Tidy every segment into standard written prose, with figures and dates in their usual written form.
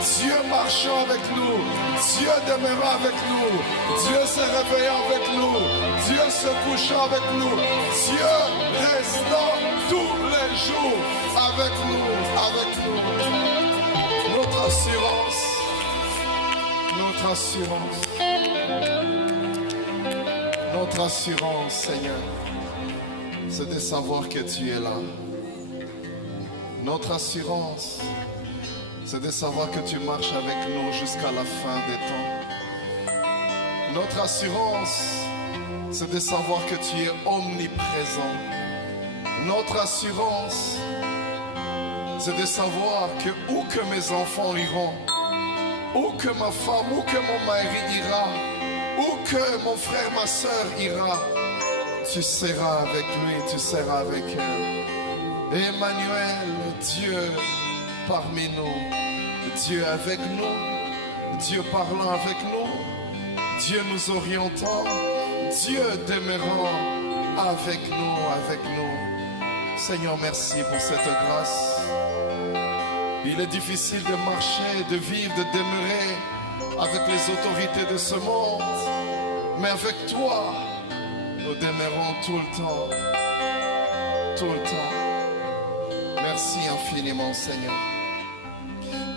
Dieu marchant avec nous, Dieu demeurant avec nous, Dieu se réveillant avec nous, Dieu se couchant avec nous, Dieu restant tous les jours avec nous, avec nous. Notre assurance, notre assurance, Seigneur, c'est de savoir que tu es là. Notre assurance, c'est de savoir que tu marches avec nous jusqu'à la fin des temps. Notre assurance, c'est de savoir que tu es omniprésent. Notre assurance, c'est de savoir que où que mes enfants iront, où que ma femme, où que mon mari ira, où que mon frère, ma soeur ira, tu seras avec lui, tu seras avec eux. Emmanuel, Dieu parmi nous, Dieu avec nous, Dieu parlant avec nous, Dieu nous orientant, Dieu demeurant avec nous. Seigneur, merci pour cette grâce. Il est difficile de marcher, de vivre, de demeurer avec les autorités de ce monde, mais avec toi, nous demeurons tout le temps, tout le temps. Merci infiniment, Seigneur.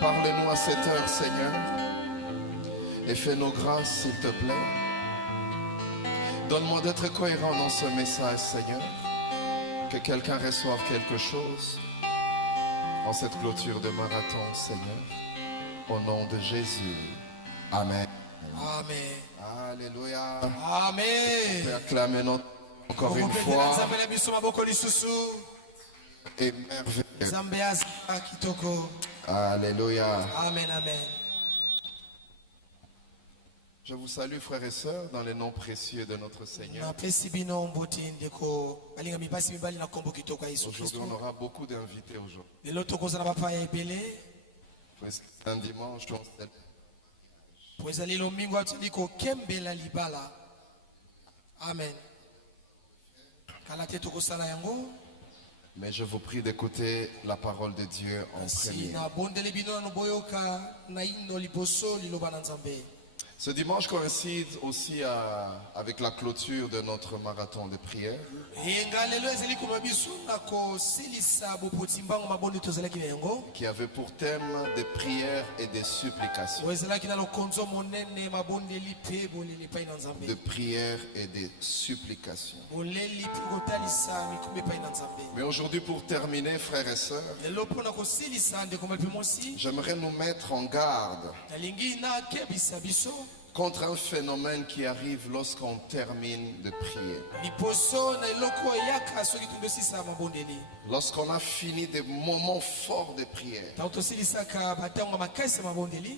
Parle-nous à cette heure, Seigneur, et fais-nous grâce, s'il te plaît. Donne-moi d'être cohérent dans ce message, Seigneur, que quelqu'un reçoive quelque chose en cette clôture de marathon, Seigneur, au nom de Jésus. Amen. Amen. Alléluia. Amen. On peut acclamer notre encore une fois. Et merveilleux. Alléluia. Amen, amen. Je vous salue, frères et sœurs, dans le nom précieux de notre Seigneur. Aujourd'hui, on aura beaucoup d'invités aujourd'hui. C'est un dimanche. Amen. Mais je vous prie d'écouter la parole de Dieu en premier. Ce dimanche coïncide aussi avec la clôture de notre marathon de prière. Qui avait pour thème des prières et des supplications. De prières et des supplications. Mais aujourd'hui, pour terminer, frères et sœurs, j'aimerais nous mettre en garde contre un phénomène qui arrive lorsqu'on termine de prier. Lorsqu'on a fini des moments forts de prière,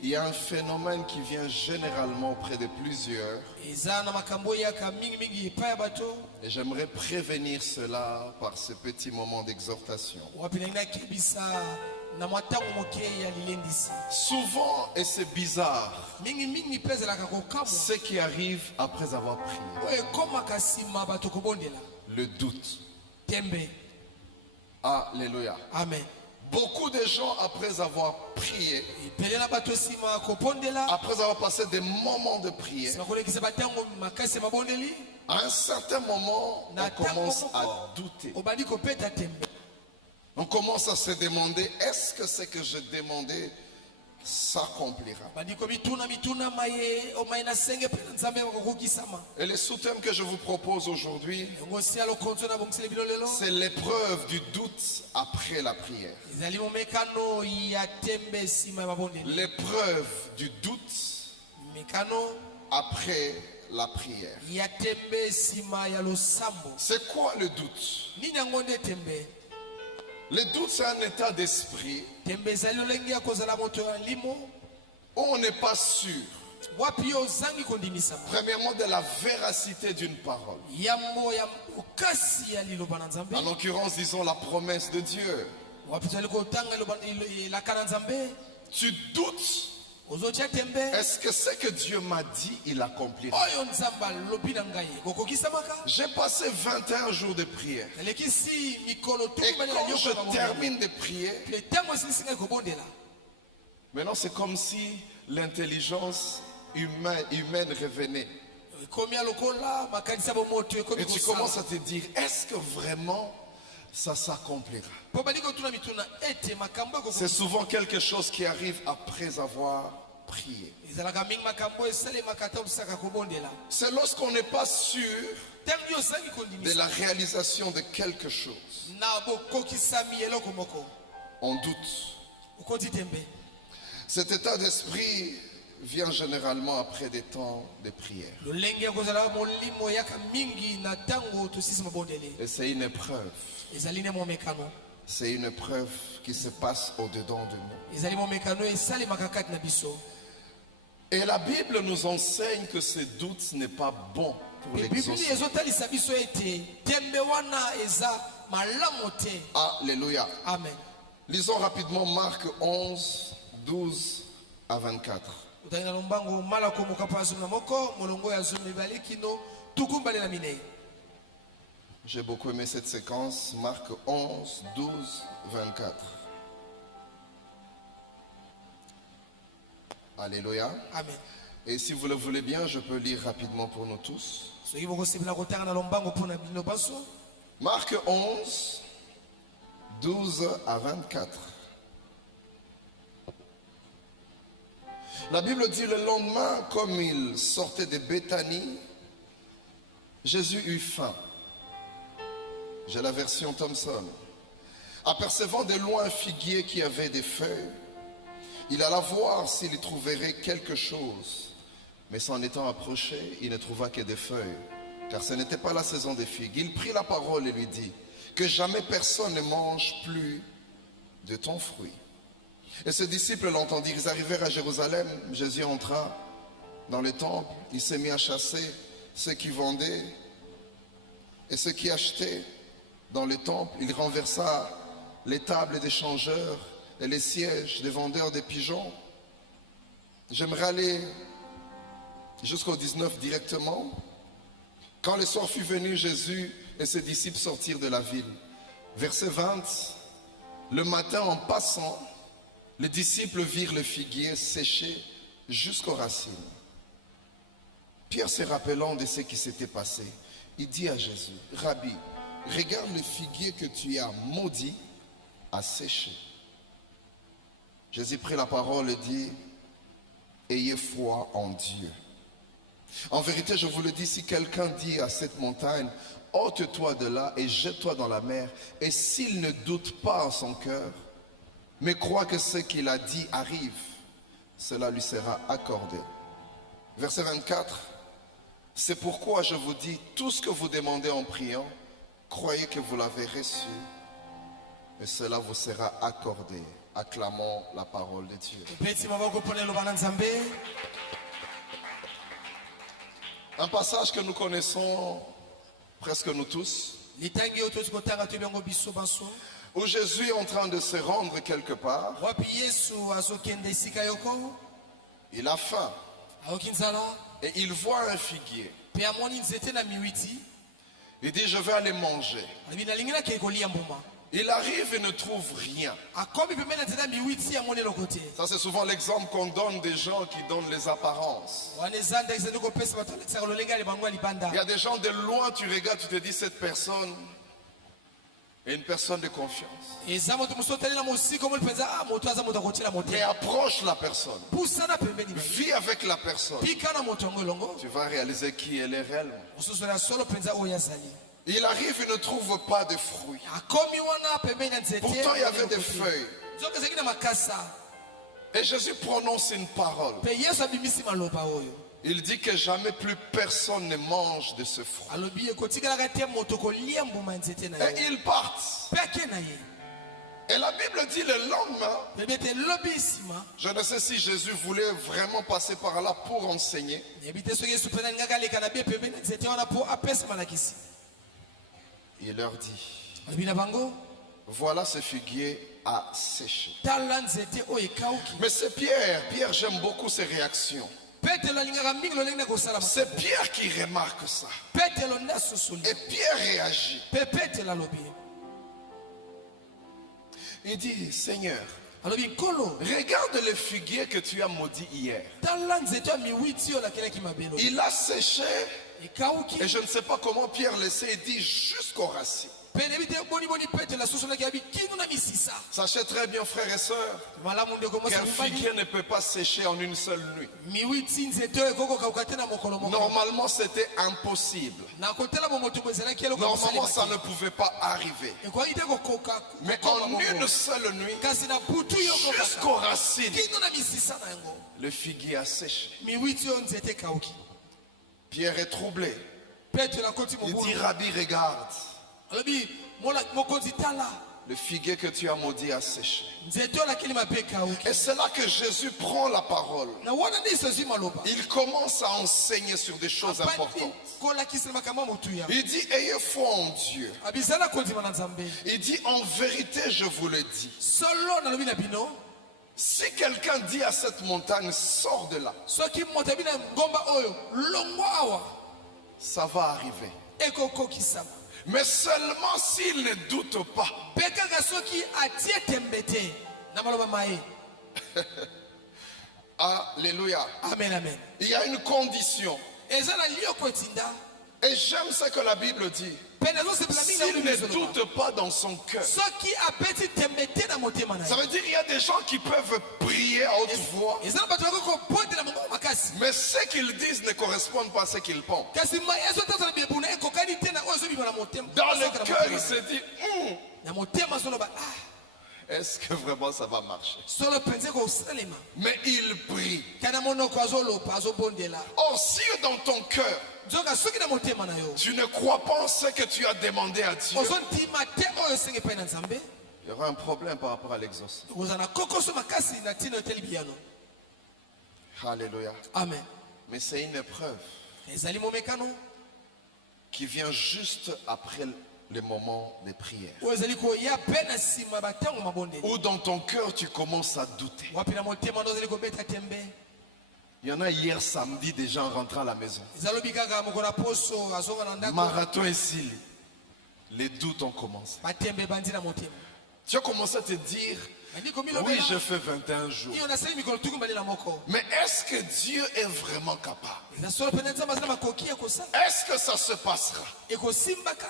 il y a un phénomène qui vient généralement auprès de plusieurs. Et j'aimerais prévenir cela par ce petit moment d'exhortation. Souvent, et c'est bizarre, ce qui arrive après avoir prié, le doute. Alléluia. Amen. Beaucoup de gens, après avoir prié, après avoir passé des moments de prière, à un certain moment, on commence à douter. On commence à se demander, est-ce que ce que je demandais s'accomplira? Et le sous-thème que je vous propose aujourd'hui, c'est l'épreuve du doute après la prière. L'épreuve du doute après la prière. C'est quoi le doute? Le doute, c'est un état d'esprit où on n'est pas sûr, premièrement, de la véracité d'une parole. En l'occurrence, disons la promesse de Dieu. Tu doutes. Est-ce que ce que Dieu m'a dit, il accomplira? J'ai passé 21 jours de prière. Et quand je termine de prier, Maintenant, c'est comme si l'intelligence humaine revenait. Et tu commences à te dire, est-ce que vraiment ça s'accomplira? C'est souvent quelque chose qui arrive après avoir prié. C'est lorsqu'on n'est pas sûr de la réalisation de quelque chose. On doute. Cet état d'esprit vient généralement après des temps de prière. Et c'est une épreuve. C'est une épreuve qui se passe au-dedans de nous. Et la Bible nous enseigne que ce doute n'est pas bon pour l'exaucement. Alléluia. Amen. Lisons rapidement Marc 11, 12 à 24. J'ai beaucoup aimé cette séquence. Marc 11, 12, 24. Alléluia. Amen. Et si vous le voulez bien, je peux lire rapidement pour nous tous. Marc 11, 12 à 24. La Bible dit, le lendemain, comme il sortait de Béthanie, Jésus eut faim. J'ai la version Thomson. Apercevant de loin un figuier qui avait des feuilles, il alla voir s'il y trouverait quelque chose. Mais s'en étant approché, il ne trouva que des feuilles, car ce n'était pas la saison des figues. Il prit la parole et lui dit, que jamais personne ne mange plus de ton fruit. Et ses disciples l'entendirent. Ils arrivèrent à Jérusalem. Jésus entra dans le temple. Il s'est mis à chasser ceux qui vendaient et ceux qui achetaient dans le temple. Il renversa les tables des changeurs et les sièges des vendeurs de pigeons. J'aimerais aller jusqu'au 19 directement. Quand le soir fut venu, Jésus et ses disciples sortirent de la ville. Verset 20. Le matin, en passant, les disciples virent le figuier séché jusqu'aux racines. Pierre, se rappelant de ce qui s'était passé, il dit à Jésus, Rabbi, regarde le figuier que tu as maudit à sécher. Jésus prit la parole et dit, ayez foi en Dieu. En vérité, je vous le dis, si quelqu'un dit à cette montagne, ôte-toi de là et jette-toi dans la mer, et s'il ne doute pas en son cœur, mais croit que ce qu'il a dit arrive, cela lui sera accordé. Verset 24. C'est pourquoi je vous dis, tout ce que vous demandez en priant, croyez que vous l'avez reçu, et cela vous sera accordé. Acclamons la parole de Dieu. Un passage que nous connaissons presque nous tous, où Jésus est en train de se rendre quelque part. Il a faim et il voit un figuier. Il dit, je vais aller manger. Il arrive et ne trouve rien. Ça, c'est souvent l'exemple qu'on donne des gens qui donnent les apparences. Il y a des gens de loin, tu regardes, tu te dis, cette personne est une personne de confiance. Mais approche la personne. Vis avec la personne. Tu vas réaliser qui elle est réellement. Il arrive et ne trouve pas de fruits. Pourtant, il y avait des feuilles. Et Jésus prononce une parole. Il dit que jamais plus personne ne mange de ce fruit. Et ils partent. Et la Bible dit le lendemain, je ne sais si Jésus voulait vraiment passer par là pour enseigner. Il leur dit, voilà ce figuier a séché. Mais c'est Pierre. Pierre, j'aime beaucoup ses réactions. C'est Pierre qui remarque ça. Et Pierre réagit. Il dit, Seigneur, alobi nkolo regarde le figuier que tu as maudit hier. tala nzete ya miwiti oyo lakelaki mabelo Il a séché ekauki et je ne sais pas comment Pierre laissait, il dit jusqu'aux racines. mpe nebi te boniboni pete lasosolaki yabi kino na misisa Sachez très bien, frères et sœurs, malamu ndeko mosi qu'un mobali figuier ne peut pas sécher en une seule nuit. miwiti nzete oyo ekokokauka te na mokolo moko Normalement, c'était impossible. na kotala momoto ezalaki eloko Normalement, ça ne pouvait pas arriver. ekoki te kokoka Mais en une seule nuit, kasi na putu yo jusqu'aux racines, kino na misisa na yango le figuier a séché. miwiti oyo nzete ekauki Pierre est troublé. petro nakoti Il dit, mobulu Rabbi, regarde, alobi mokonzi tala le figuier que tu as maudit a séché. nzete oyo lakeli mabe ekauki Et c'est là que Jésus prend la parole. na wana nde yesu azwi maloba Il commence à enseigner sur des choses importantes. kolakisela makambo ya motuya Il dit, ayez foi en Dieu. abizala kondima na nzambe Il dit, en vérité, je vous le dis. solo nalobi na bino Si quelqu'un dit à cette montagne, sors de là, soki moto abi na ngomba oyo longwa awa ça va arriver. ekokokisama Mais seulement s'il ne doute pas. mpe kaka soki atie tembe te na maloba maye Alléluia. amen amen Il y a une condition. eza na lioko etinda Et j'aime ce que la Bible dit. mpe nazosepela mingi na S'il Biblia ne ezoloba. doute pas dans son cœur. soki apeti tembe te na motema na Ça ye veut dire qu'il y a des gens qui peuvent prier à haute voix. eza na bato bakoki kobondela mongongo makasi Mais ce qu'ils disent ne correspond pas à ce qu'ils pensent. kasi ezotazala bilebuna ekokani te na oyo ezobima na motema Dans le Azoyoka na cœur, il motema. se dit, na motema azoloba est-ce que vraiment ça va marcher? solo mpenza ekosalema Mais il prie. kana monoko azolopa azobondela Or, si dans ton cœur, nzoka soki na motema na yo tu ne crois pas en ce que tu as demandé à Dieu, ozondima te oyo esengi epai na nzambe il y aura un problème par rapport à l'exaucement. okozala na kokoso makasi na ntina eteli biyano Alléluia. amen Mais c'est une épreuve ezali momekano qui vient juste après le moment des prières. oyo ezali koya mpe na nsima batango mabondeli Ou dans ton cœur, tu commences à douter. wapi na motema ndo ozali kobeta tembe Il y en a hier samedi, des gens rentrant à la maison. ezalobi kaka moko na poso azonga na ndako Marathon ici. Les doutes ont commencé. batembe ebandi na motema Tu as commencé à te dire, andi oui, komilobela je fais 21 jours. iyo nasali mikolo tuku mbali na moko Mais est-ce que Dieu est vraiment capable? eza solo mpenza nzambe aza na makoki ya kosala Est-ce que ça se passera? ekosimbaka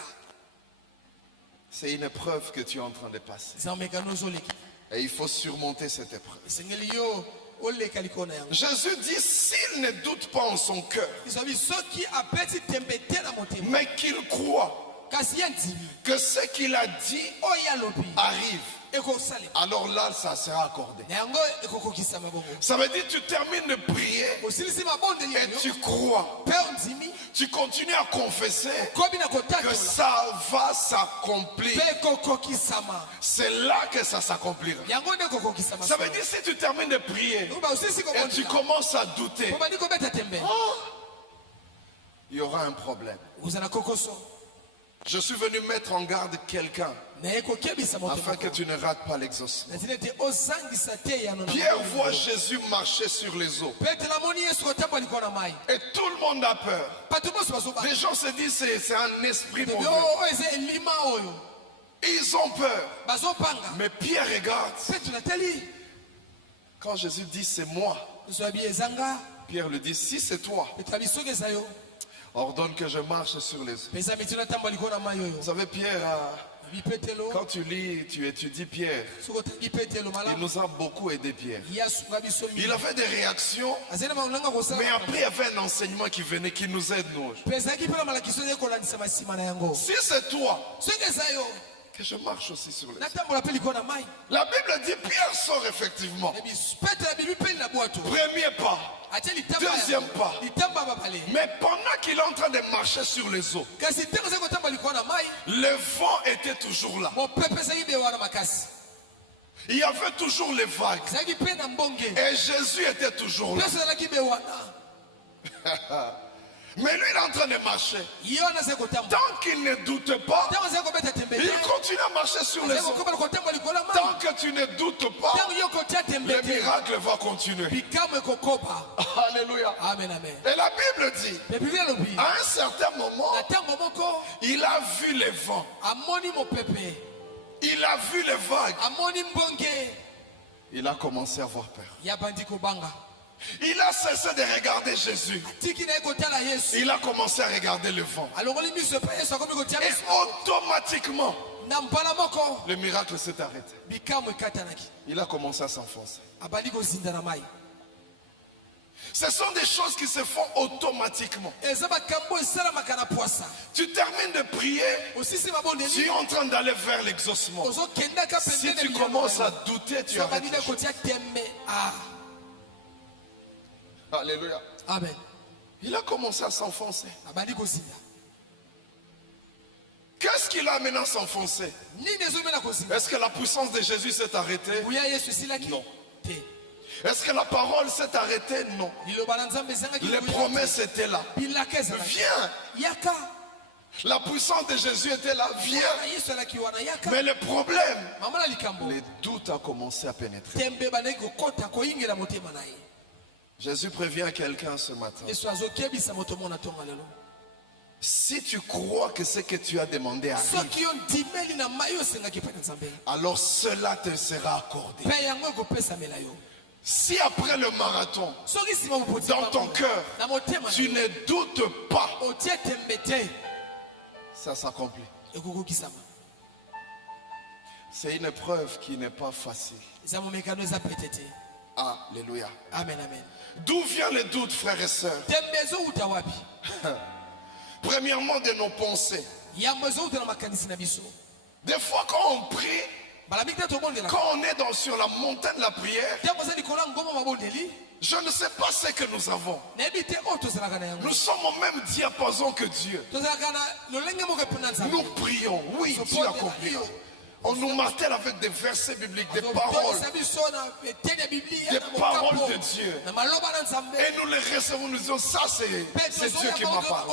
C'est une épreuve que tu es en train de passer. eza momekano ozoleki Et il faut surmonter cette épreuve. esengeli yo oleka likolo na yango Jésus dit, s'il ne doute pas en son cœur, isobi soki apeti tembe te na motema mais qu'il croit kasi ye ndimi que ce qu'il a dit oyo alobi arrive, ekosalema alors là, ça sera accordé. na yango ekokokisama bongo Ça veut dire que tu termines de prier osilisi mabondeli et yango tu crois. mpe ondimi Tu continues à confesser kobi na que kotatola ça va s'accomplir. mpe ekokokisama C'est là que ça s'accomplira. yango nde ekokokisama Ça veut dire si tu termines de prier oba osilisi et tu kobondela commences à douter, po bandi kobeta tembe il y aura un problème. ozala kokoso Je suis venu mettre en garde quelqu'un naye kokebisa moto afin que tu ne rates pas l'exaucement. na tina ete ozangisa te yano na Pierre voit Jésus marcher sur les eaux petelo amoni yesu kotambola likolo na mai et tout le monde a peur. bato nyonso bazoba Les gens se disent c'est un esprit mauvais. oyo eza elima oyo Ils ont peur. bazopanga Mais Pierre regarde. petelo atali Quand Jésus dit c'est moi, zoabi ezanga Pierre lui dit si c'est toi, petelo abi soki eza yo ordonne que je marche sur les eaux. mpenza mitino atambola likolo na mai oyo Vous savez Pierre, abi petelo quand tu lis, tu étudies Pierre, soki otangi petelo il malamu nous a beaucoup aidé Pierre. ye asunga biso Il mingi avait des réactions, azali na malonga mais kosala après il y avait un enseignement qui venait, qui nous aide nous. mpe ezalaki mpe na malakiso eza kolandisama nsima na yango Si c'est toi, soki eza yo que je marche aussi sur les eaux. natambola mpe likolo na mai La Bible dit Pierre sort effectivement. ebi petelo abibi mpe na bwato Premier pas. atie Deuxième pas. litamba ya babale Mais pendant qu'il est en train de marcher sur les eaux, kasi ntango ezali kotambola likolo na mai le vent était toujours là. mopepe ezalaki be wana makasi Il y avait toujours les vagues. ezalaki mpe na mbonge Et Jésus était toujours là. nyonso ezalaki be wana Mais lui, il est en train de marcher. ye wana azali kotambola Tant qu'il ne doute pas, ntango azali kobeta tembe il te continue à marcher sur les azali eaux. kokobola kotambola likolo ya mai Tant que tu ne doutes pas, ntango yo kotia tembe le te miracle va continuer. bikamo ekokoba Alléluia. amen amen Et la Bible dit, me biblia elobi à un certain moment, na ntango moko il a vu les vents. amoni mopepe Il a vu les vagues. amoni mbonge Il a commencé à avoir peur. yabandi kobanga. Il a cessé de regarder Jésus. Tiki na ekotala Yesu. Il a commencé à regarder le vent. Alongoli miso pe Yesu akomi kotia Et miso. automatiquement, Na mbala moko. le miracle s'est arrêté. Bikamwe katanaki. Il a commencé à s'enfoncer. Abandi kozinda na mai. Ce sont des choses qui se font automatiquement. Eza makambo esalamaka na poasa. Tu termines de prier, Osisi tu mabondeli. es en train d'aller vers l'exaucement. Ozokendaka Si pembeni tu ya commences à biloko. douter, tu So arrêtes. abandi na kotia tembe. Ah. Alléluia. Amen. Il a commencé à s'enfoncer. Abandi kozinda. Qu'est-ce qu'il a maintenant s'enfoncer? Nini ezomela kozinda. Est-ce que la puissance de Jésus s'est arrêtée? Buya Yesu silaki. Non. Te. Est-ce que la parole s'est arrêtée? Non. Liloba na Nzambe ezangaki Les buya. promesses étaient là. Bilaka ezalaki. Viens. Yaka. La puissance de Jésus était là. Viens. Na Yesu alaki wana yaka. Mais le problème, Mama la likambo. les doutes ont commencé à pénétrer. Tembe baneki kokota koyingela motema na ye. Jésus prévient quelqu'un ce matin. Yesu azokebisa moto mona tonga lelo. Si tu crois que ce que tu as demandé arrive, Soki yo ndimeli na mayo osengaki mpe na Nzambe. alors cela te sera accordé. Mpe yango ekopesamela yo. Si après le marathon, Soki nsima mopoti dans ton cœur, na motema tu ne doutes pas, otie tembe te ça s'accomplit. ekokokisama. C'est une épreuve qui n'est pas facile. Eza momekano eza pete te. Alléluia. Amen, amen. D'où vient le doute, frères et sœurs? Tembe ezouta wapi? Premièrement, de nos pensées. Yambo ezouta na makanisi na biso. Des fois, quand on prie, Bala mingi te tobondela. quand on est sur la montagne de la prière, Ntango oza likolo ya ngoma mabondeli, je ne sais pas ce que nous avons. nayebi te oyo tozalaka na yango. Nous sommes au même diapason que Dieu. Tozalaka na lolenge moko epe na Nzambe. Nous prions, oui, Dieu accomplira. On nous martèle avec des versets bibliques, des paroles, des paroles de Dieu. Et nous les recevons, nous disons, ça c'est Dieu qui m'a parlé.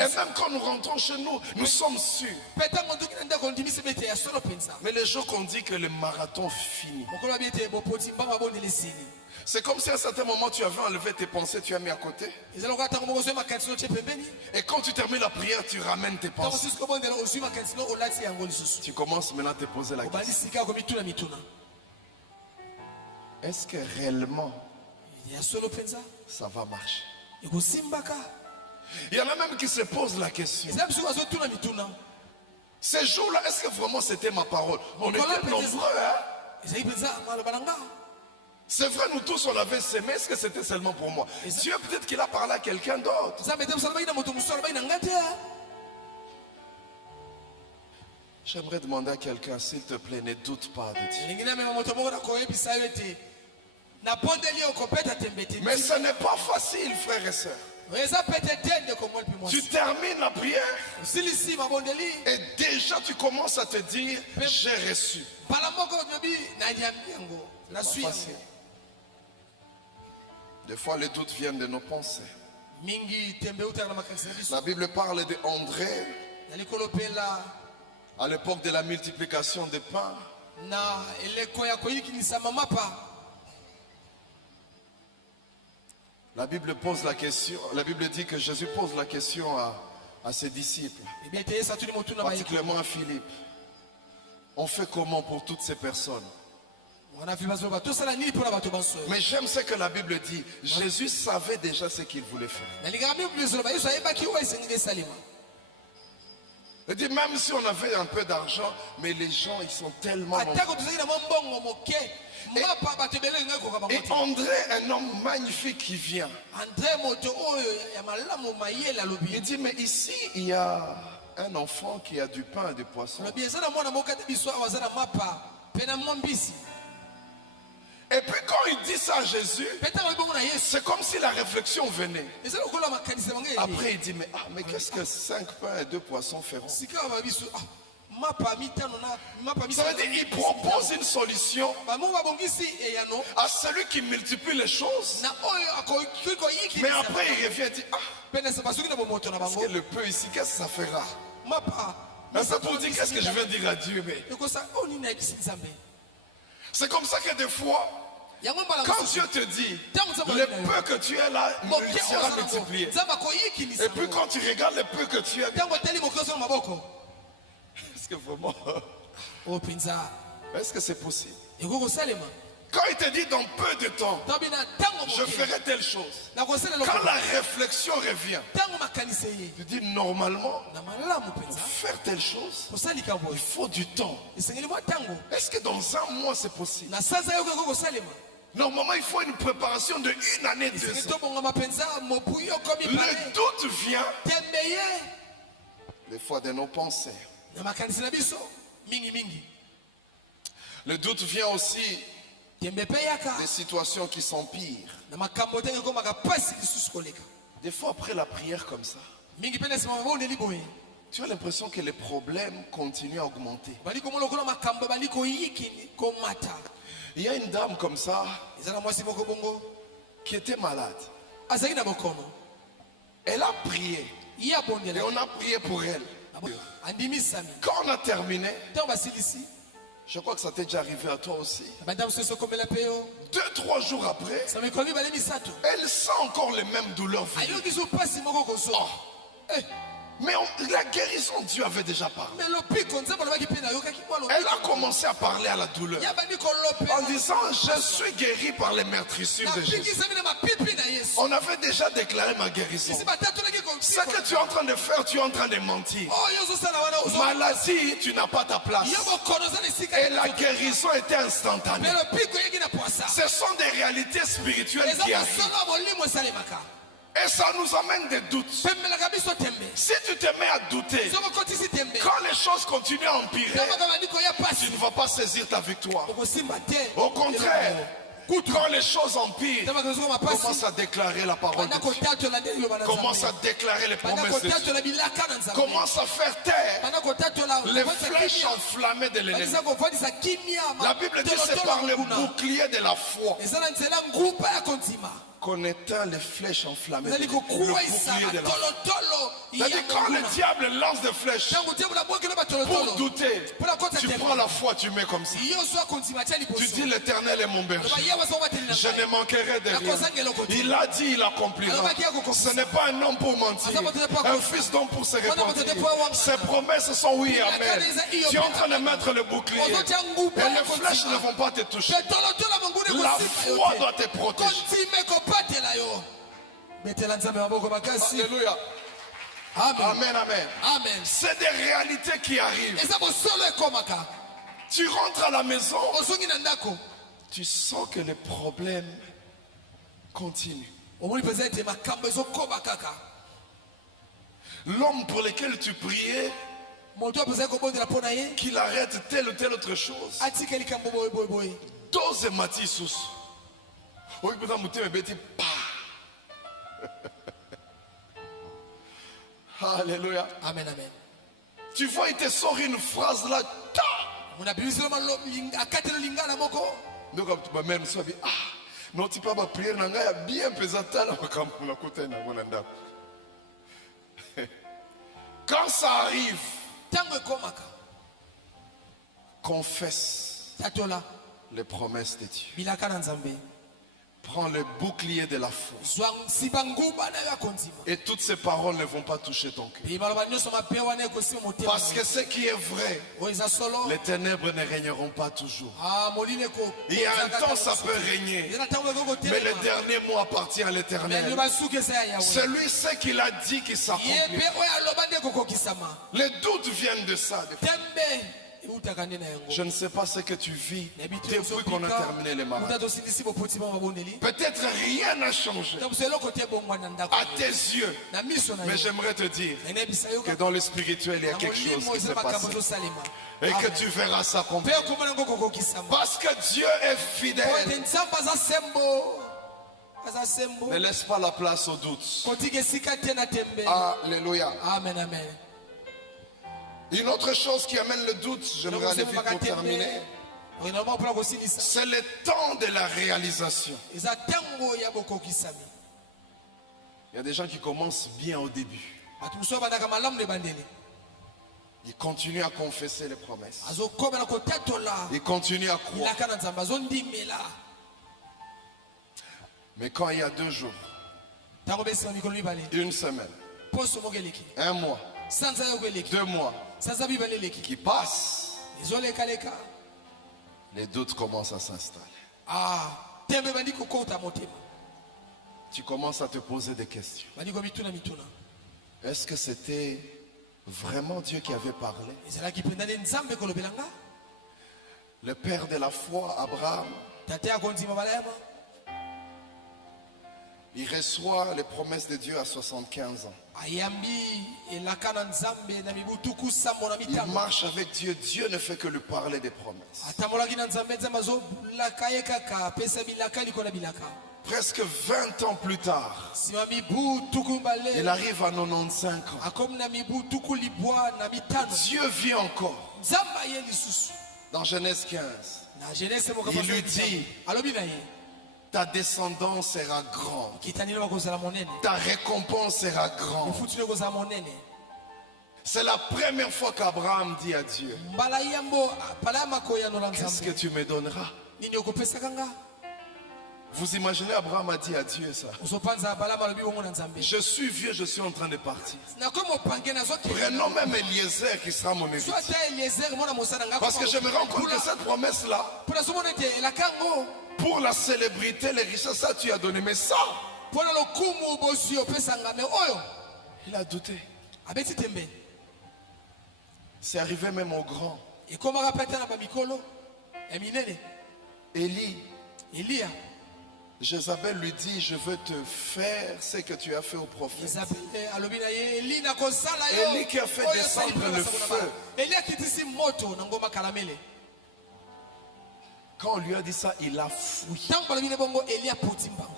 Et même quand nous rentrons chez nous, nous sommes sûrs. Mais les jours qu'on dit que le marathon finit, c'est comme si à un certain moment tu avais enlevé tes pensées, tu as mis à côté. Et quand tu termines la prière, tu ramènes tes pensées. Tu commences maintenant à te poser la question. Est-ce que réellement ça va marcher? Il y en a même qui se posent la question. Ces jours-là, est-ce que vraiment c'était ma parole? On était nombreux, hein? C'est vrai, nous tous on avait semé, est-ce que c'était seulement pour moi? Dieu peut-être qu'il a parlé à quelqu'un d'autre. J'aimerais demander à quelqu'un, s'il te plaît, ne doute pas de Dieu. Mais ce n'est pas facile, frères et sœurs. Tu termines la prière et déjà tu commences à te dire, j'ai reçu. Pas facile. Des fois, les doutes viennent de nos pensées. La Bible parle de André à l'époque de la multiplication des pains. La Bible pose la question, la Bible dit que Jésus pose la question à ses disciples, particulièrement à Philippe. On fait comment pour toutes ces personnes? Mais j'aime ce que la Bible dit. Jésus savait déjà ce qu'il voulait faire. Il dit même si on avait un peu d'argent, mais les gens ils sont tellement nombreux. Et André, un homme magnifique qui vient. Il dit mais ici il y a un enfant qui a du pain et du poisson. Et puis quand il dit ça à Jésus, c'est comme si la réflexion venait. Après il dit mais qu'est-ce que 5 pains et 2 poissons feront? Ça veut dire il propose une solution à celui qui multiplie les choses. Mais après il revient et dit parce que le peu ici, qu'est-ce que ça fera? Mais c'est pour dire qu'est-ce que je vais dire à Dieu. Mais c'est comme ça que des fois, quand Dieu te dit, le peu que tu es là sera multiplié. Et puis quand tu regardes le peu que tu es, est-ce que vraiment, est-ce que c'est possible? Quand il te dit dans peu de temps, tobina tango je ferai telle chose. na kosala Quand lokolo la réflexion revient, tango makanisi ye tu dis normalement, na malamu pour penza faire telle chose, kosalika il boye faut du temps. esengeli mwa tango Est-ce que dans un mois c'est possible? na sanza yo koko kosalema Normalement, il faut une préparation de 1 année, 2 esengeli ans. tobongama penza mobu yo komi pare Le doute vient tembe ye des fois de nos pensées. na makanisi na biso mingi Le doute vient aussi tembe mpe yaka des situations qui s'empirent. na makambo te ekomaka pasi lisusu koleka Des fois, après la prière comme ça, mingi mpe na nsima mabondeli boye tu as l'impression que les problèmes continuent à augmenter. bali komona lokola makambo bali koyikini komata Il y a une dame comme ça eza na mwasi moko bongo qui était malade. azalaki na bokono Elle a prié ye et abondela on a prié pour elle. andimisami Quand on a terminé, ntango basilisi je crois que ça t'est déjà arrivé à toi aussi. na banda mosusu ekomela mpe yo 2-3 jours après, sa mikolo mibale misato elle sent encore les mêmes douleurs venir. ayoki so mpasi moko kozwa Mais la guérison, Dieu avait déjà parlé. me lopiko nzambe alobaki mpe nayokaki mwa Elle lopiko a commencé à parler à la douleur ya bandi en kolopela disant, je suis guéri par les meurtrissures de Jésus. napikisami na mapipi na yesu On avait déjà déclaré ma guérison. isi batatolaki Ce que tu es en train de faire, tu es en train de mentir. oyo ozosala wana Maladie, tu n'as pas ta place. yo bokono oza na esika Et la guérison était instantanée. me lopiko eyeki na poasa Ce sont des réalités spirituelles eza qui arrivent. mosolo ya molimo esalemaka Et ça nous amène des doutes. pembelaka biso tembe Si tu te mets à douter, soki okotisi tembe quand les choses continuent à empirer, ntango bandi koya tu pasi ne vas pas saisir ta victoire. okosimba te Au contraire, quand les choses empirent, ntango bakozoka mapasi commence à déclarer la parole banda de Dieu. kotatola nde liloba na Commence à nzambe déclarer les banda promesses de Dieu. kotatola bilaka na nzambe Commence à faire taire banda kotatola les flèches enflammées de l'ennemi. bakisa kofandisa kimia La Bible dit c'est par le bouclier de la foi eza na nzela ngupa ya kondima qu'on éteint les flèches enflammées. Le ezali bouclier kokuwaisa de la foi. matolotolo C'est-à-dire quand le diable lance des flèches ntango diabolo abwakela pour matolotolo douter, mpona kota tu tembe prends la foi, tu mets comme ça. yo so akondima tia Tu liboso dis l'Éternel est mon berger. loba ye waza obateli na Je ne ngai manquerai de rien. Il a dit, il accomplira. Ce n'est pas un homme pour mentir, un fils d'homme pour se repentir. Ses promesses sont oui et amen. Tu es en train de mettre le bouclier. ozotia ngupa Et ya les flèches ne kondima vont pas te toucher. petolotolo monguni La ekosima yo foi te doit te protéger. kondima ekopatela yo betela nzambe maboko makasi Alléluia. amen Amen, amen. amen C'est des réalités qui arrivent. eza bosolo ekomaka Tu rentres à la maison, ozongi na ndako tu sens que les problèmes continuent. omoni mpenza ete makambo ezokoma kaka L'homme pour lequel tu priais, moto apesaki kobondela mpo na ye qu'il arrête telle ou telle autre chose. atika likambo boyeboyeboye Dose mati susu. Oyi mpenza motema ebeti pa. Alléluia. amen amen Tu vois, il te sort une phrase là. Ta! monabibiselo akatela lingala moko Donc, ma mère nous dit, ah, non, tu peux pas prier, n'a pas bien pesant la makambo na kota na mona ndako. Quand ça arrive, ntango ekomaka confesse tatola les promesses de Dieu. bilaka na nzambe Prends le bouclier de la foi. zwa nsiba nguba na yo ya kondima Et toutes ces paroles ne vont pas toucher ton cœur. mpe maloba nyonso mabe wana ekosima motema Parce que ce qui est vrai, oyo eza solo les ténèbres ne régneront pas toujours. molili Il y a un temps, ça peut régner. eza na ntango Mais le ekokotelema dernier mot appartient à me l'Éternel. liloba suki eza ya yawe Celui sait qu'il a dit qu'il ye s'accomplit. mpe oyo aloba nde ekokokisama Les doutes viennent de ça. tembe eutaka nde na yango Je ne sais pas ce que tu vis nayebi te depuis qu'on a terminé les mutu malades. atosindisi bopotima mabondeli Peut-être rien n'a changé tabuso eloko te ebongwana na ndako à tes yeux. na miso na Mais yo j'aimerais te dire na nayebisa yo que dans le spirituel, il y a na quelque chose molimo qui eza s'est makambo passé. ezosalema Et que tu verras mpe s'accomplir. okomona yango kokokisama Parce que Dieu est po ete fidèle. nzambe aza sembo aza sembo Ne laisse pas la place au doute. kotika esika te na tembe Alléluia. amen amen Une autre chose qui amène le doute, j'aimerais aller vite pour terminer, oinama mpona kosilisa c'est le temps de la réalisation. eza ntango ya bokokisami Il y a des gens qui commencent bien au début. bato mosusu abandaka malamu na ebandeli Ils continuent à confesser les promesses. azokomela kotatola Ils continuent à croire. bilaka na nzambe azondimela Mais quand il y a 2 jours, ntango besima mikolo mibale 1 semaine, poso moko eleki 1 mois, sanza yoko eleki 2 mois sanza mibale eleki qui passent, ezolekaleka les doutes commencent à s'installer. tembe bandiko kota motema. Tu commences à te poser des questions. Bandiko mituna mituna. Est-ce que c'était vraiment Dieu qui avait parlé? Ezala kipendane nzambe kolobelanga. Le père de la foi, Abraham, Tate akondima balayama. il reçoit les promesses de Dieu à 75 ans. Ayambi elakana nzambe na mibutuku sambo na Il mitano. marche avec Dieu. Dieu ne fait que lui parler des promesses. Atamolaki na nzambe nzambe zo lakaye kaka pesa bilaka likona bilaka. Presque 20 ans plus tard, Sima mibutuku mbale. il arrive à 95 ans. Akom na mibutuku libwa na mitano. Dieu vit encore. Nzamba ye lisusu. Dans Genèse 15, Na Genèse mo il lui dit, alobi na ye. ta descendance sera grande. Kitanilo bakozala monene. Ta récompense sera grande. Mufutule kozala monene. C'est la première fois qu'Abraham dit à Dieu, Mbala yambo pala makoya no qu'est-ce que nzambe. tu me donneras? Nini okopesa kanga? Vous imaginez, Abraham a dit à Dieu ça. Usopanza bala malobi bongo na nzambe. Je suis vieux, je suis en train de partir. Na komo pange na zote. Prenons même Eliezer qui sera mon héritier. Soit Eliezer mona mosana ngako. Parce que je me rends compte que cette promesse-là, Pour la somonete la kango. pour la célébrité, les richesses, ça tu as donné. Mais ça, Pour le kumu bosi opesanga me oyo. il a douté. Abeti tembe. C'est arrivé même au grand. Et comment rappeler na ba mikolo? Eminene. Élie, Elia. Jézabel lui dit, je veux te faire ce que tu as fait au prophète. Isabelle alobi na ye Eli na kosala yo. Élie qui a fait descendre le feu. Elia kitisi moto na ngoma kalamele. Quand on lui a dit ça, il a fui. Tant balobi ne bongo Elia potimbango.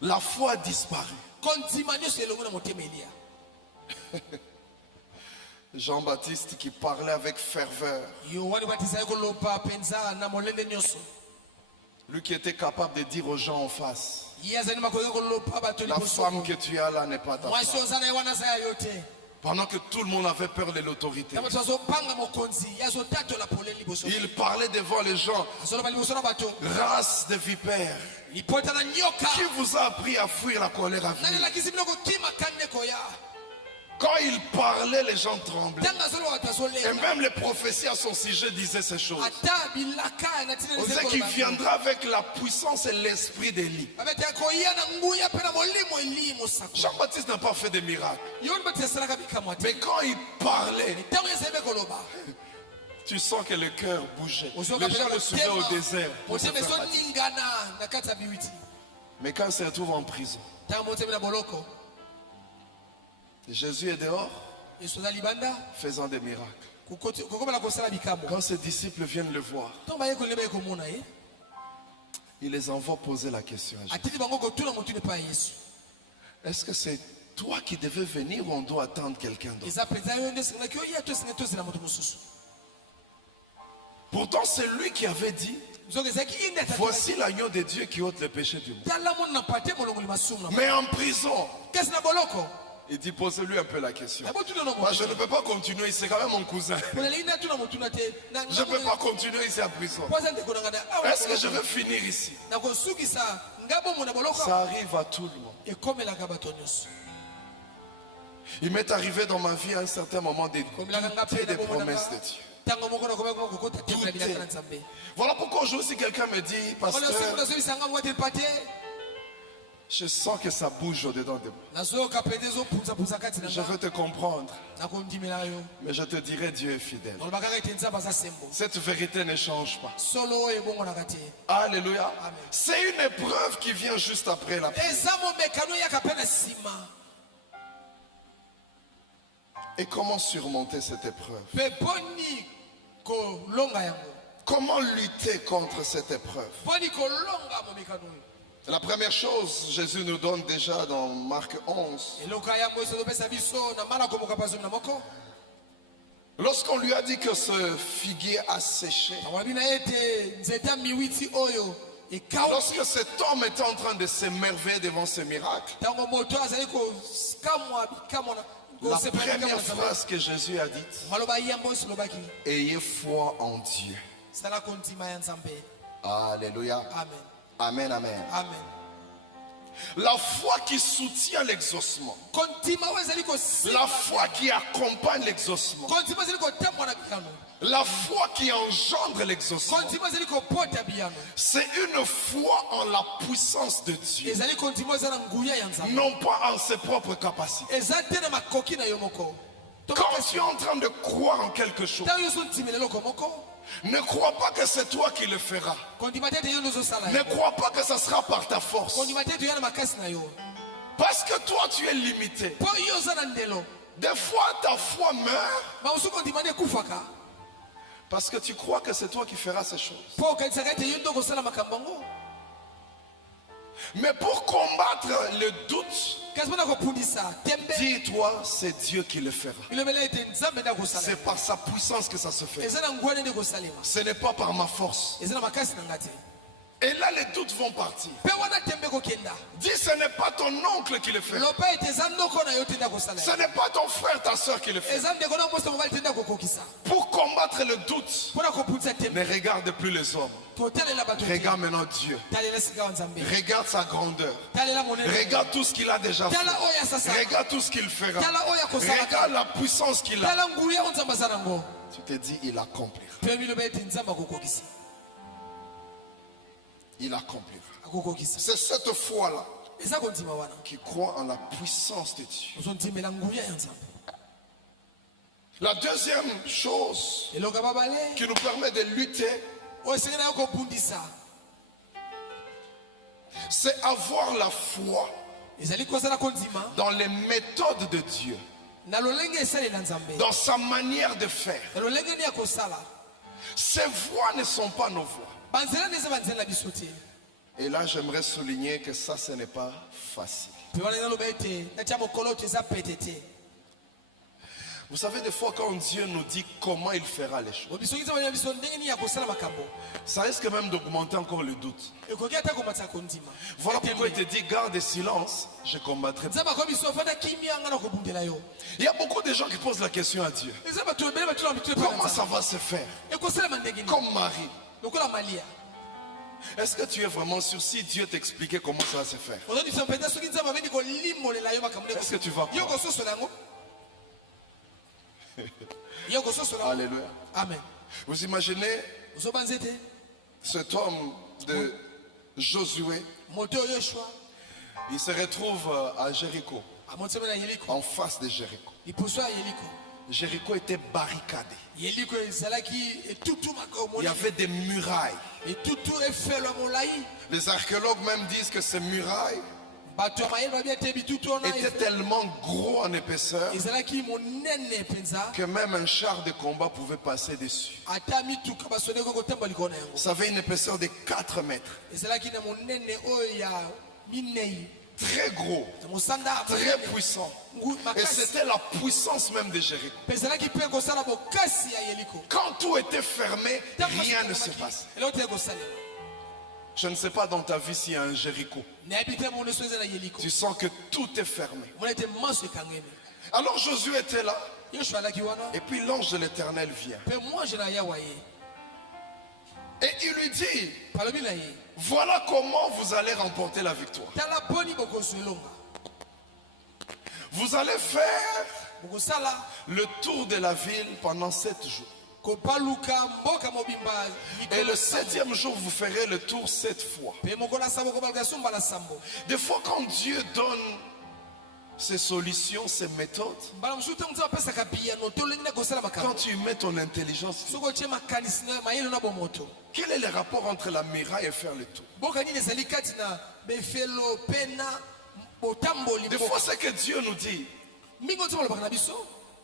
La foi a disparu. Kontimanyo selongo na motema Elia. Jean-Baptiste qui parlait avec ferveur, Yohani batiza ko lopa penza na molende nyoso. lui qui était capable de dire aux gens en face, Yazani makoyo ko lopa bato la liboso. femme que tu as là n'est pas ta Moi femme. so zana wana sa yote. Pendant que tout le monde avait peur de l'autorité, Kama twazo panga mokonzi yazo tato la poleli liboso. il parlait devant les gens, Azolo bali liboso na bato. race de vipères, Lipota na nyoka. qui vous a appris à fuir la colère à Nani venir? la kizimino ko kima kande koya. Quand il parlait, les gens tremblaient. Tanga zolo watasole. Et même les prophéties à son sujet disaient ces choses. Ata bilaka na tina On disait qu'il viendra avec la puissance et l'esprit d'Élie. Abete koya na nguya pena molimo elimo sako. Jean-Baptiste n'a pas fait de miracle. Yoni batesala kabika mwate. Mais quand il parlait, Tango yeseme koloba. tu sens que le cœur bougeait. Ozoka Les gens pena le suivaient au motema. désert. pour se Motema faire so baptiser. ningana na kata biwiti. Mais quand il se retrouve en prison, Tango motema na boloko. Jésus est dehors Esoza libanda. faisant des miracles. Kokoma na kosala bikambo. Quand ses disciples viennent le voir, Tomba ye koleba ye komona ye. il les envoie poser la question à Jésus. Atili bango kotuna motune pa Yesu. Est-ce que c'est toi qui devais venir ou on doit attendre quelqu'un d'autre? Eza penza yo nde singa kyo ya to singa to sina moto mususu. Pourtant, c'est lui qui avait dit, Nzoke zaki inde atati. voici l'agneau de Dieu qui ôte le péché du monde. Tala mon na pate molongoli masumu. Mais en prison, Kesi na boloko. il dit, posez-lui un peu la question. Abo tuna no Moi, je ne peux pas continuer, c'est quand même mon cousin. Molelina tuna motuna te. Je ne peux pas continuer ici à prison. Est-ce que je vais finir ici? Ça arrive à tout le monde. Il m'est arrivé dans ma vie à un certain moment de douter des promesses de Dieu. Voilà pourquoi aujourd'hui si quelqu'un me dit, pasteur, je sens que ça bouge au-dedans de moi. Je veux te comprendre, mais je te dirai Dieu est fidèle. Cette vérité ne change pas. Alléluia. C'est une épreuve qui vient juste après la prière. Et comment surmonter cette épreuve? Comment lutter contre cette épreuve? La première chose, Jésus nous donne déjà dans Marc 11. Lorsqu'on lui a dit que ce figuier a séché, lorsque cet homme était en train de s'émerveiller devant ce miracle, la première phrase que Jésus a dite, ayez foi en Dieu. Alléluia. Amen. Amen, amen. Amen. La foi qui soutient l'exaucement. kontima oyo ezali kosimba La foi qui accompagne l'exaucement. kontima ezali kotambola na biyano La foi qui engendre l'exaucement. kontima ezali kopota biyano C'est une foi en la puissance de Dieu. ezali kontima eza na nguya ya nzambe Non pas en ses propres capacités. eza te na makoki na yo moko Quand tu es en train de croire en quelque chose, ntango nyonso ntimela eloko moko ne crois pas que c'est toi qui le feras. kondima te ete yo nozosala Ne crois pas que ça sera par ta force. kondima te ete yo na makasi na yo Parce que toi, tu es limité. mpo yo oza na ndelo Des fois, ta foi meurt bamosu kondima nde ekufaka parce que tu crois que c'est toi qui feras ces choses. mpo okanisaka ete yo nde okosala makambo yango Mais pour combattre le doute, kasi mpona kopundisa tembe dis-toi, c'est Dieu qui le fera. ilobela ete nzambe nde akosala C'est par sa puissance que ça se fait. eza na ngwana nde ekosalema Ce n'est pas par ma force. eza na makasi na nga te Et là, les doutes vont partir. mpe wana tembe ekokenda Dis, ce n'est pas ton oncle qui le fait. loba ete eza ndoko na yo te nde akosala Ce n'est pas ton frère, ta soeur qui le fait. eza ndeko na mposa mobali te nde akokokisa Pour combattre le doute, mpona kopundisa tembe ne regarde plus les hommes. totalela bato te Regarde maintenant Dieu. talela sika wa nzambe Regarde sa grandeur. talela monene Regarde tout ce qu'il a déjà fait. tala oyo asasaka Regarde tout ce qu'il fera. tala oyo akosalaka Regarde la puissance qu'il a. tala nguya oyo nzambe aza nango Tu te dis, il accomplira. mpe biloba ete nzambe akokokisa Il accomplira. akokokisa C'est cette foi-là eza kondima wana qui croit en la puissance de Dieu. ozondimela nguya ya nzambe La deuxième chose elonga babale qui nous permet de lutter, oyo esengeli na yo kobundisa c'est avoir la foi ezali kozala kondima dans les méthodes de Dieu, na lolenge esalela nzambe dans sa manière de faire. na lolenge nini ya kosala Ces voies ne sont pas nos voies. banzela nde eza banzela na biso te Et là, j'aimerais souligner que ça, ce n'est pas facile. mpe wana naloba ete natia mokolo te eza pete te Vous savez, des fois, quand Dieu nous dit comment il fera les choses, obisoki nzambe na biso ndenge nini ya kosala makambo ça risque même d'augmenter encore le doute. ekoki ata komatisa kondima Voilà pourquoi il te dit, garde silence, je combattrai. nzambe akomi biso fanda kimia nga na kobundela yo Il y a beaucoup de gens qui posent la question à Dieu. eza bato ebele batula mitule Comment ça va se faire? ekosalama ndenge nini Comme Marie. lokola malia Est-ce que tu es vraiment sûr si Dieu t'expliquait comment ça va se faire? ozoni biso mpenza soki nzambe abendi kolimolela yo makambo Est-ce que tu vas yo croire? kososola yango yo kososola Alléluia. amen Vous imaginez ozoba nzete cet homme de Josué, moto oyo yoshua il se retrouve à Jéricho, amotisami na yeliko en face de Jéricho. lipuso ya yeliko Jéricho était barricadé. yeliko ezalaki etutumaka Il y omoni avait des murailles. etutu efelwa molai Les archéologues même disent que ces murailles bato ya mayele babi ete bitutu wana étaient tellement gros en épaisseur ezalaki monene mpenza que même un char de combat pouvait passer dessus. ata mituka basoneki kotemba likolo na yango Ça avait une épaisseur de 4 mètres. ezalaki na monene oyo ya minei Très gros, ya mosanda très puissant. Et makasi c'était la puissance même de Jéricho. mpe ezalaki mpe kosala bokasi ya yeliko Quand tout était fermé, rien ne se passe. eloko te ekosalema Je ne sais pas dans ta vie s'il y a un Jéricho. nayebi te moneso eza na yeliko Tu sens que tout est fermé. omona ete maso ekangemi Alors Josué était là, yoshua alaki wana et puis l'ange de l'Éternel vient. mpe mwange na yawa ye Et il lui dit, balobi na ye voilà comment vous allez remporter la victoire. tala mponi bokozwa elonga Vous allez faire bokosala le tour de la ville pendant 7 jours. kopaluka mboka mobimba Et le 7e jour, vous ferez le tour 7 fois. mpe mokolo asambo kobaluka so mbala sambo Des fois, quand Dieu donne ses solutions, ses méthodes, mbala mosusu ntango nzambe apesaka biyano tolongi na kosala quand makambo tu mets ton intelligence, soki otie makanisi na mayele na bomoto quel est le rapport entre la miraille et faire le tour? mboka nini ezali kati na befelo mpe na botamboli Des fois, ce que Dieu nous dit, mingi nzambe alobaka na biso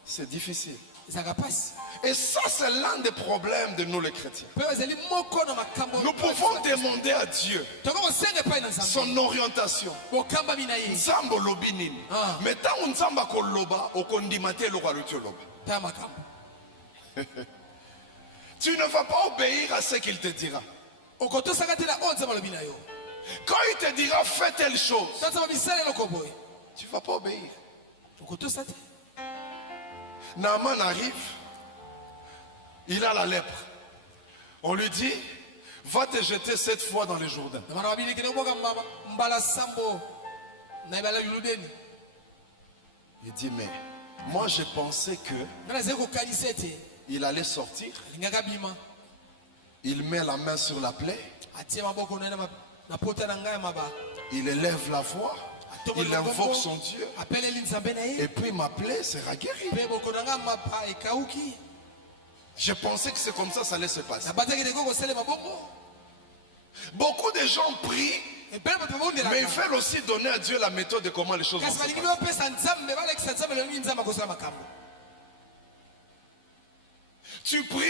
c'est difficile. ezalaka mpasi Et ça, c'est l'un des problèmes de nous les chrétiens. mpe ezali moko na makambo Nous pouvons demander à Dieu toka kosenga epai na nzambe son orientation. bokambami na ye Nzambe olobi nini? Ah. Mais ntango Nzambe akoloba, okondima te eloko aluki oloba. taya makambo Tu ne vas pas obéir à ce qu'il te dira. okotosaka te na oyo nzambe alobi na yo Quand il te dira fais telle chose, ta nzambe misala eloko boye tu ne vas pas obéir. okotosa te Naaman arrive, il a la lèpre. On lui dit, va te jeter 7 fois dans le Jourdain. na bana babili kende koboka mbala sambo na ebala biludeni. Il dit, mais moi j'ai pensé que Ngana zeko kanisete. il allait sortir. Ngaka bima. Il met la main sur la plaie. Atie maboko na pota na ngai maba. Il élève la voix. Il invoque son Dieu. Appelle l'Inzambe na ye. Et puis ma plaie sera guérie. Pe boko na nga mapa ekauki. Je pensais que c'est comme ça allait se passer. Na bataki de koko sele maboko. Beaucoup de gens prient, Et pe bato bonde la. mais ils veulent aussi donner à Dieu la méthode de comment les choses vont se Kasi passer. balingi bapesa Nzambe balekisa Nzambe lelo Nzambe akosala makambo. Tu pries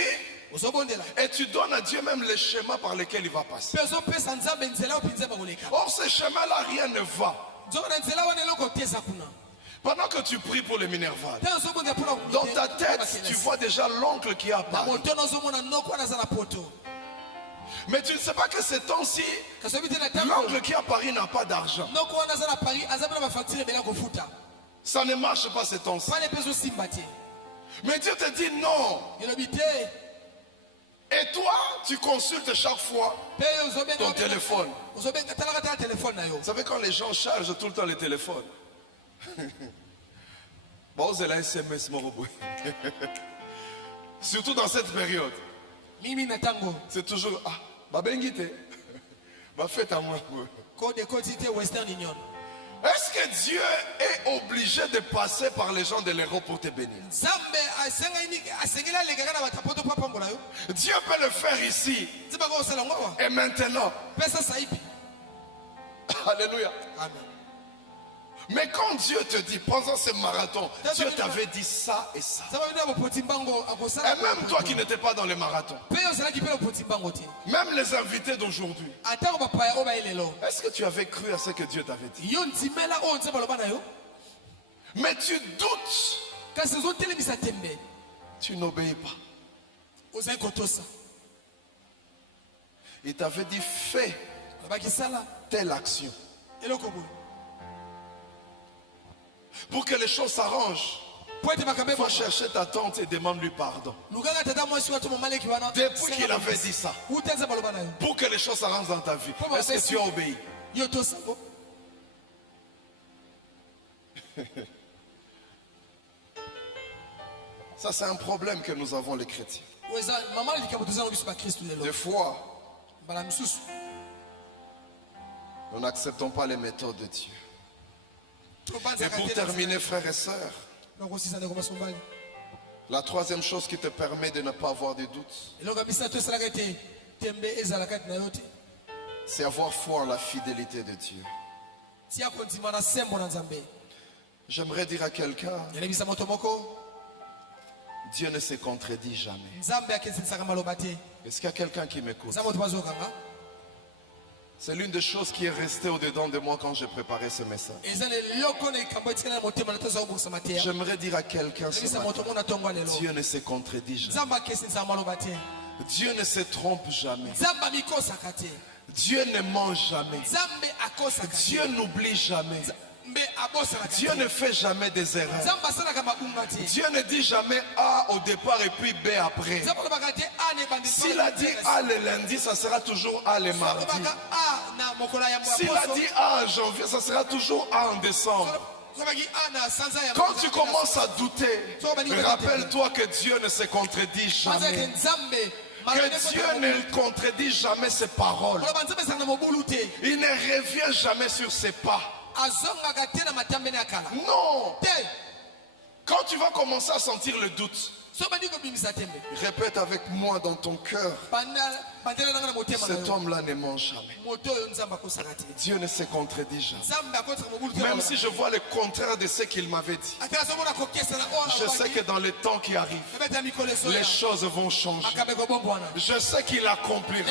Ozobondela. et tu donnes à Dieu même les schémas par lesquels il va passer. Pe ozopesa Nzambe nzela opi Nzambe akoleka. Or, ces schémas-là, rien ne va. Nzokona nzela wana eloko teza kuna. Pendant que tu pries pour les minervales, Te ozobonda pona. dans ta tête, tu vois déjà l'oncle qui Na apparaît. moto na ozomona noko wana za na poto. Mais tu ne sais pas que ces temps-ci, Kasi obi te na tango. l'oncle qui apparaît n'a pas d'argent. Noko wana za na Paris azabe na facture bela kofuta. Ça ne marche pas ces temps-ci. Pale peso simba te. Mais Dieu te dit non. Elobi te. Et toi, tu consultes chaque fois Pe ozobenga. ton téléphone. Ozobenga talaka ta téléphone na yo. Vous savez quand les gens chargent tout le temps les téléphones. Bon, c'est la SMS, mon robot. Surtout dans cette période. Mimi na tango. C'est toujours, ah, bah bengite. Bah faites à moi. Code quantité Western Union. Est-ce que Dieu est obligé de passer par les gens de l'Europe pour te bénir? Nzambe asengela lekaka na batapoto papa mbola yo. Dieu peut le faire ici Nzambe ko sala ngwa. et maintenant. Pesa saipi. Alléluia. Amen. Mais quand Dieu te dit, pendant ce marathon, Dieu t'avait dit ça et ça. Nzambe na bopoti mbango akosala. Et même toi qui n'étais pas dans les marathons, Pe osala ki pe bopoti mbango te. même les invités d'aujourd'hui, Ata ko bapaya o ba elelo. est-ce que tu avais cru à ce que Dieu t'avait dit? Yo ntimela o nzambe loba na yo. Mais tu doutes, Kasi ozotelemisa tembe. tu n'obéis pas. Ozali kotosa. Il t'avait dit, fais Bakisala telle action. eloko boy. Pour que les choses s'arrangent, Po ete makabe il faut bo. chercher ta tante et demande-lui pardon. Luganga tata mwasi watu momaleki wana. Depuis qu'il avait dit ça, Uta nzambe loba na yo. pour que les choses s'arrangent dans ta vie, est-ce que tu as obéi? Yo tosa bo. Ça, c'est un problème que nous avons les chrétiens. Weza mama likabo tozana biso ba Kristo lelo. Des fois, Bala misusu. nous n'acceptons pas les méthodes de Dieu. Tobanza Et pour terminer, frères et sœurs, Donc aussi ça ne commence pas. la troisième chose qui te permet de ne pas avoir de doutes, Eloko bisa to sala kete tembe ezala kati na yote. c'est avoir foi en la fidélité de Dieu. Tia kontima na sembo na Nzambe. J'aimerais dire à quelqu'un, Yele bisa moto moko. Dieu ne se contredit jamais. Nzambe akezinsaka maloba te. Est-ce qu'il y a quelqu'un qui m'écoute? Nzambe bazokanga. C'est l'une des choses qui est restée au-dedans de moi quand j'ai préparé ce message. Ezale loko na kambo etikana na motema na toza obukisa matea. J'aimerais dire à quelqu'un ce Bisa matin, moto mona tongo lelo. Dieu ne se contredit jamais. Nzambe akezinsaka maloba te. Dieu ne se trompe jamais. Nzambe mikosaka te. Dieu ne ment jamais. Nzambe akosaka te. Dieu n'oublie jamais. Mbe abosaka te. Dieu ne fait jamais des erreurs. Nzambe asalaka mabunga te. Dieu ne dit jamais A au départ et puis B après. Nzambe alobaka te a ne bandi. S'il a dit A le lundi, ça sera toujours A le mardi. Alobaka a na mokola ya mwa S'il a dit A en janvier, ça sera toujours A en décembre. Quand tu commences à douter, rappelle-toi que Dieu ne se contredit jamais. Que Dieu ne contredit jamais ses paroles. Il ne revient jamais sur ses pas. Non. Quand tu vas commencer à sentir le doute, répète avec moi dans ton cœur, cet homme-là ne ment jamais. Dieu ne se contredit jamais. Même si je vois le contraire de ce qu'il m'avait dit, je sais que dans les temps qui arrivent, les choses vont changer. Je sais qu'il accomplira.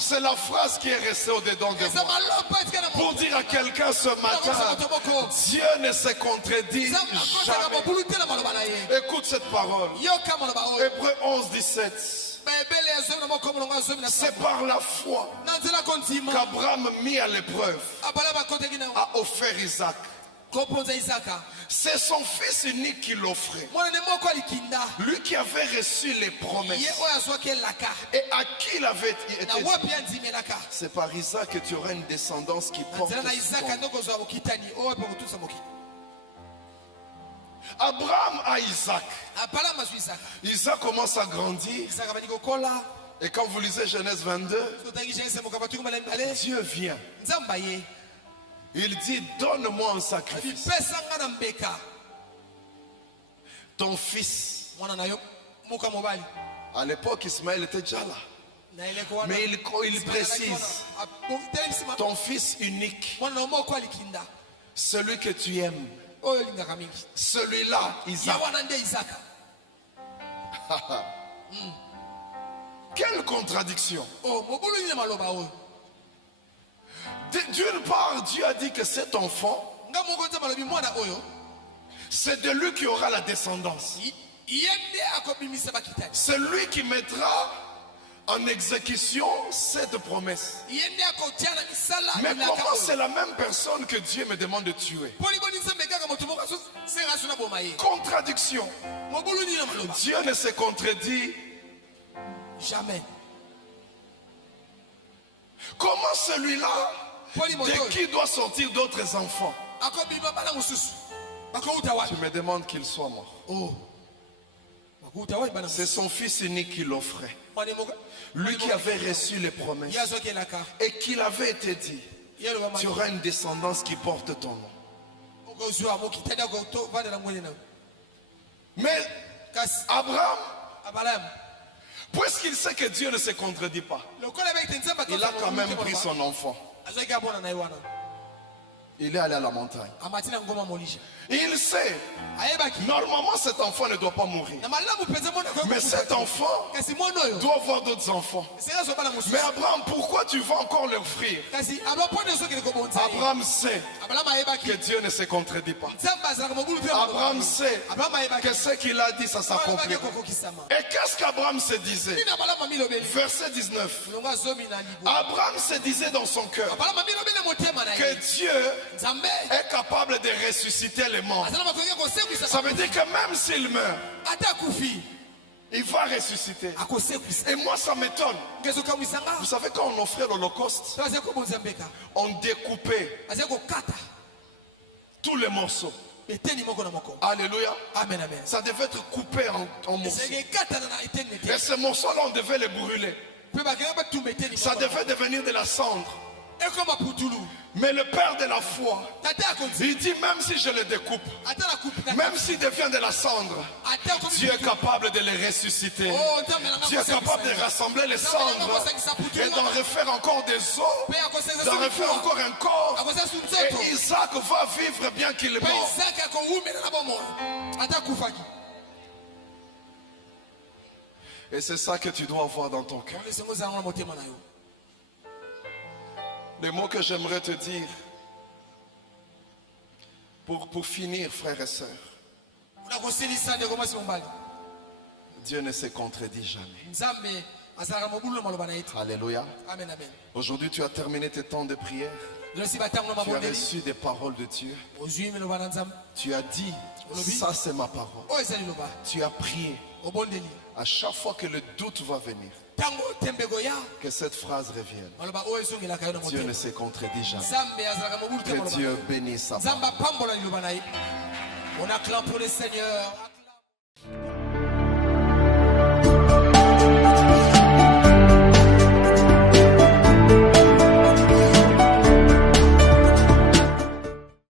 C'est la phrase qui est restée au-dedans de moi. Pour dire à quelqu'un ce matin, Dieu ne se contredit jamais. Écoute cette parole. Hébreux 11, 17. C'est par la foi qu'Abraham mis à l'épreuve a offert Isaac. koponza Isaka. C'est son fils unique qui l'offrait. Mwana ne moko likinda. Lui qui avait reçu les Ye promesses. oya soke laka. Et à qui il avait été Na dit. wapi anzime laka. C'est par Isaac que tu auras une descendance qui porte Nzela na son Isaka nom. ndoko zo abokitani. Oyo pe kutusa mokili. Abraham a Isaac. Apala masu Isaka. Isaac commence à grandir. Isaka bani kokola. Et quand vous lisez Genèse 22, Sotangi Genese mokabatu ngala mbale. Dieu vient. Nzamba ye. Il dit, donne-moi un sacrifice. Pesa ngana mbeka. Ton fils. Mwana na yo muka mobali. À l'époque, Ismaël était déjà là. Na ile ko wana. Mais il précise, ton fils unique, Mwana moko likinda. celui que tu aimes, Oyo lingaka mingi. celui-là, Isaac. Ya wana nde Isaka. Quelle contradiction. Oh, mobulu ni maloba oyo. D'une part, Dieu a dit que cet enfant, Nga moko nza malobi mwana oyo. c'est de lui qui aura la descendance. Yende akobimisa bakitani. C'est lui qui mettra en exécution cette promesse. Yende akotiana misala. Mais comment c'est la même personne que Dieu me demande de tuer? Poli boni nzambe kaka moto moko so senga suna bomaye. Contradiction. Mobulu ni maloba. Dieu ne se contredit. Jamais. Comment celui-là, Poli moto. de qui doit sortir d'autres enfants? Akobima bana mususu. Bakouta wapi? Tu me demandes qu'il soit mort. Oh. Bakouta wapi bana? C'est son fils unique qui l'offrait. Mwana moko. Lui qui avait reçu les promesses. Ya soke laka. Et qu'il avait été dit, Yelo ba tu auras une descendance qui porte ton nom. Okozwa mokitani akoto vanda na ngwele na. Mais Kasi Abraham, Abraham. puisqu'il sait que Dieu ne se contredit pas, Lokola ba itenza ba il a quand même pris son enfant. Azoka bona na iwana. Il est allé à la montagne. Amatina ngoma molisha. Il sait, Ayebaki. normalement cet enfant ne doit pas mourir. Na malamu penza mona ko. Mais cet enfant Kasi mono yo. doit avoir d'autres enfants. Senga so bana mususu. Mais Abraham, pourquoi tu vas encore l'offrir? Kasi abapone so kele ko bonza. Abraham sait Abraham ayebaki. que Dieu ne se contredit pas. Nzamba za ko mobulu pe. Abraham sait Abraham ayebaki. que ce qu'il a dit, ça s'accomplit. Et qu'est-ce qu'Abraham se disait? Nina balama milobeli. Verset 19. Longa zomi na libo. Abraham se disait dans son cœur Balama milobeli motema na que ye. Dieu Nzambe. est capable de ressusciter les morts. Azala makoki ko sekwisa. Ça veut dire que même s'il meurt, Ata kufi. il va ressusciter. Akosekwisa. Et moi, ça m'étonne. Ngezo kamwisanga. Vous savez, quand on offrait l'Holocauste, Taze ko bonza mbeka. on découpait Azako kata. tous les morceaux. Eteni moko na moko. Alléluia. Amen amen. Ça devait être coupé en morceaux. Sege kata na eteni Et eteni. ces morceaux-là, on devait les brûler. Pe ba kanga ba tumeteni. Ça devait devenir de la cendre. E koma putulu. Mais le Père de la foi, Tata akonzi. il dit même si je le découpe, Ata la coupe. même s'il devient de la cendre, Ata akonzi. Dieu est capable de les ressusciter. Oh, nzambe na Dieu est capable de rassembler les cendres et d'en refaire encore des os, d'en refaire encore un corps. Akosa sunzoto. Et Isaac va vivre bien qu'il est Pa mort. Isaka ko umela na bomo. Ata kufaki. Et c'est ça que tu dois avoir dans ton cœur. Ole sengo za ngona motema na yo. Les mots que j'aimerais te dire pour finir, frères et sœurs, Unakosilisa ndeko masi mbali. Dieu ne se contredit jamais. Nzambe azala mobulu na maloba na yetu. Alléluia. Amen amen. Aujourd'hui, tu as terminé tes temps de prière. Ndosi batango na Tu as mabondeli. reçu des paroles de Dieu. Ozwi meloba na nzambe. Tu as dit, ça c'est ma parole. O ezali loba. Tu as prié. Obondeli. À chaque fois que le doute va venir, Tango tembego ya. que cette phrase revienne. Maloba o esongela kayo na Dieu motema. ne se contredit jamais. Nzambe azala mobulu te Que maloba. Dieu bénisse sa parole. Nzamba pambola liloba na ye. On acclame pour le Seigneur.